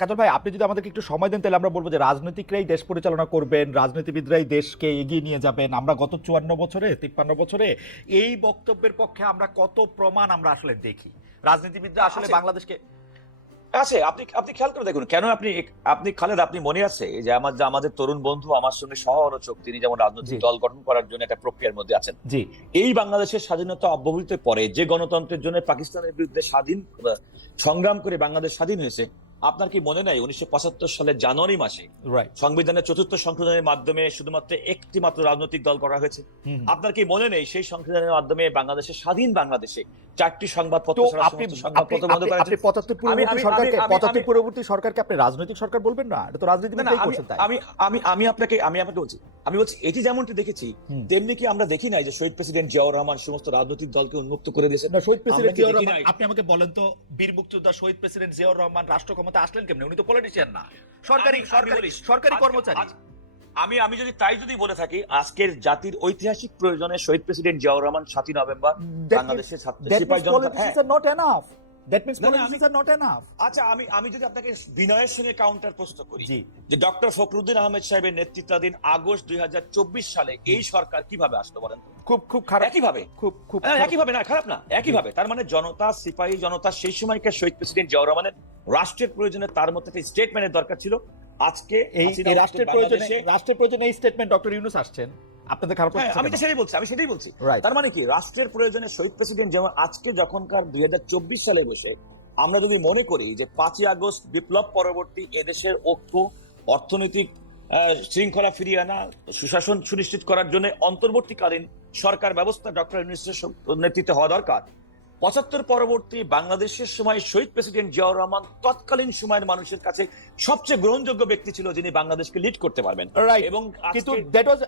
কাজল ভাই আপনি যদি আমাদেরকে একটু সময় দেন তাহলে আমরা বলব যে রাজনৈতিকরাই দেশ পরিচালনা করবেন রাজনীতিবিদরাই দেশকে এগিয়ে নিয়ে যাবেন। আমরা গত চুয়ান্ন বছরে তিপ্পান্ন বছরে এই বক্তব্যের পক্ষে আমরা কত প্রমাণ আমরা আসলে দেখি? রাজনীতিবিদরা আসলে বাংলাদেশকে আছে আপনি আপনি খেয়াল করে দেখুন কেন আপনি আপনি খালেদ আপনি মনে আছে যে আমার আমাদের তরুণ বন্ধু আমার সঙ্গে সহরচক তিনি যেমন রাজনৈতিক দল গঠন করার জন্য একটা প্রক্রিয়ার মধ্যে আছেন। জি। এই বাংলাদেশের স্বাধীনতা অব্যবহিত পরে যে গণতন্ত্রের জন্য পাকিস্তানের বিরুদ্ধে স্বাধীন সংগ্রাম করে বাংলাদেশ স্বাধীন হয়েছে আপনার কি মনে নাই? উনিশশো পঁচাত্তর সালের জানুয়ারি মাসে সংবিধানের চতুর্থ সংশোধনের মাধ্যমে শুধুমাত্র একটি মাত্র রাজনৈতিক দল করা হয়েছে? আপনার কি মনে নেই সেই সংশোধনের মাধ্যমে বাংলাদেশের স্বাধীন বাংলাদেশে চারটি সংবাদপত্র আপনি। পঁচাত্তর পূর্ববর্তী সরকারকে আমি- আমি- পঁচাত্তর পূর্ববর্তী সরকারকে আপনি রাজনৈতিক সরকার বলবেন না? এটা তো না, আমি আমি আমি আমি আপনাকে আমি আপনাকে বলছি। আমি বলছি এটি যেমনটি দেখেছি তেমনি কি আমরা দেখি নাই যে শহীদ প্রেসিডেন্ট জিয়াউর রহমান সমস্ত রাজনৈতিক দলকে উন্মুক্ত করে দিয়েছেন? না শহীদ প্রেসিডেন্ট জিয়াউর রহমান আপনি আমাকে বলেন তো বীর মুক্তিযোদ্ধা শহীদ প্রেসিডেন্ট জিয়াউর রহমান রাষ্ট্র ক্ষমতা আসলেন কেমনে? উনি তো পলিটিশিয়ান না। সরকারি সরকারি সরকারি কর্মচারী। আমি আমি যদি তাই যদি বলে থাকি আজকের জাতির ঐতিহাসিক প্রয়োজনে শহীদ প্রেসিডেন্ট জিয়াউর রহমান সাতই নভেম্বর বাংলাদেশের ছাত্র that সিপাহী means Janata politicians are not enough that means না, না, politicians are not enough. আচ্ছা আমি আমি যদি আপনাকে বিনয়ের সঙ্গে কাউন্টার প্রশ্ন করি। যে ডক্টর ফখরুদ্দিন আহমেদ সাহেবের নেতৃত্বাধীন আগস্ট দুই সালে এই সরকার কীভাবে আসলো বলেন খুব খুব খারাপ। একইভাবে? খুব খুব হ্যাঁ, একইভাবে না খারাপ না একইভাবে। তার মানে জনতা সিপাহী জনতা সেই সময়কার শহীদ প্রেসিডেন্ট জিয়াউর রহমানের রাষ্ট্রের প্রয়োজনে তার মধ্যে একটা স্টেটমেন্টের দরকার ছিল। আজকে এই রাষ্ট্রের প্রয়োজনে রাষ্ট্রের প্রয়োজনে এই স্টেটমেন্ট ডক্টর ইউনুস আসছেন। আপনাদের খারাপ হ্যাঁ, আমি তো সেটাই বলছি আমি সেটাই বলছি। তার মানে কি রাষ্ট্রের প্রয়োজনে শহীদ প্রেসিডেন্ট যেমন আজকে যখনকার দুই সালে বসে আমরা যদি মনে করি যে পাঁচই আগস্ট বিপ্লব পরবর্তী এদেশের ঐক্য অর্থনৈতিক শৃঙ্খলা ফিরিয়ে আনা সুশাসন সুনিশ্চিত করার জন্য অন্তর্বর্তীকালীন সরকার ব্যবস্থা ডক্টর নেতৃত্বে হওয়া দরকার পঁচাত্তর পরবর্তী বাংলাদেশের সময় শহীদ প্রেসিডেন্ট জিয়াউর রহমান তৎকালীন সময়ের মানুষের কাছে সবচেয়ে গ্রহণযোগ্য ব্যক্তি ছিল যিনি বাংলাদেশকে লিড করতে পারবেন. এবং কিন্তু দ্যাট ওয়াজ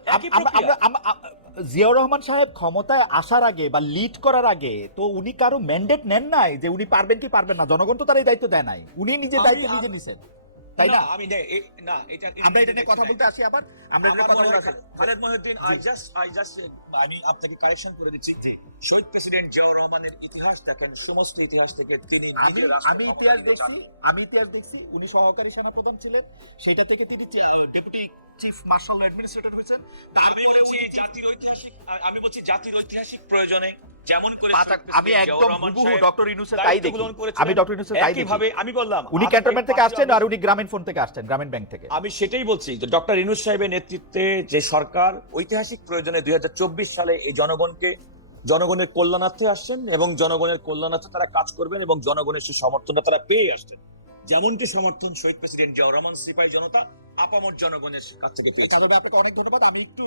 জিয়াউর রহমান সাহেব ক্ষমতায় আসার আগে বা লিড করার আগে তো উনি কারও ম্যান্ডেট নেন নাই যে উনি পারবেন কি পারবেন না? জনগণ তো তার এই দায়িত্ব দেয় নাই। উনি নিজে দায়িত্ব নিজে নিছেন। তাই না? আমি না এটা আমরা এটা নিয়ে কথা বলতে আসি আবার আমরা এটা কথা বলতে আসি। Khaled Mohiuddin I just I just আমি আপনাকে কারেকশন করে দিচ্ছি জি শহীদ প্রেসিডেন্ট জিয়াউর রহমানের ইতিহাস দেখেন সমস্ত ইতিহাস থেকে তিনি আমি আমি ইতিহাস দেখছি আমি ইতিহাস দেখছি উনি সহকারী সেনাপ্রধান ছিলেন সেটা থেকে তিনি ডেপুটি চিফ মার্শাল অ্যাডমিনিস্ট্রেটর হয়েছেন। আমি বলছি জাতির ঐতিহাসিক আমি বলছি জাতির ঐতিহাসিক প্রয়োজনে যেমন করে আমি একদম হুবহু ডক্টর ইউনুসের তাই দেখি। আমি ডক্টর ইউনুসের তাই দেখি। আমি বললাম উনি ক্যান্টনমেন্ট থেকে আসছেন আর উনি গ্রামীণ ফোন থেকে আসছেন গ্রামীণ ব্যাংক থেকে। আমি সেটাই বলছি যে ডক্টর ইনুস সাহেবের নেতৃত্বে যে সরকার ঐতিহাসিক প্রয়োজনে দুই হাজার চব্বিশ সালে এই জনগণকে জনগণের কল্যাণার্থে আসছেন এবং জনগণের কল্যাণার্থে তারা কাজ করবেন এবং জনগণের সেই সমর্থনটা তারা পেয়ে আসছেন। যেমনটি সমর্থন শহীদ প্রেসিডেন্ট জিয়াউর রহমান সিপাহী জনতা আপামর জনগণের কাছ থেকে পেয়েছে। আপনাকে অনেক ধন্যবাদ আমি একটু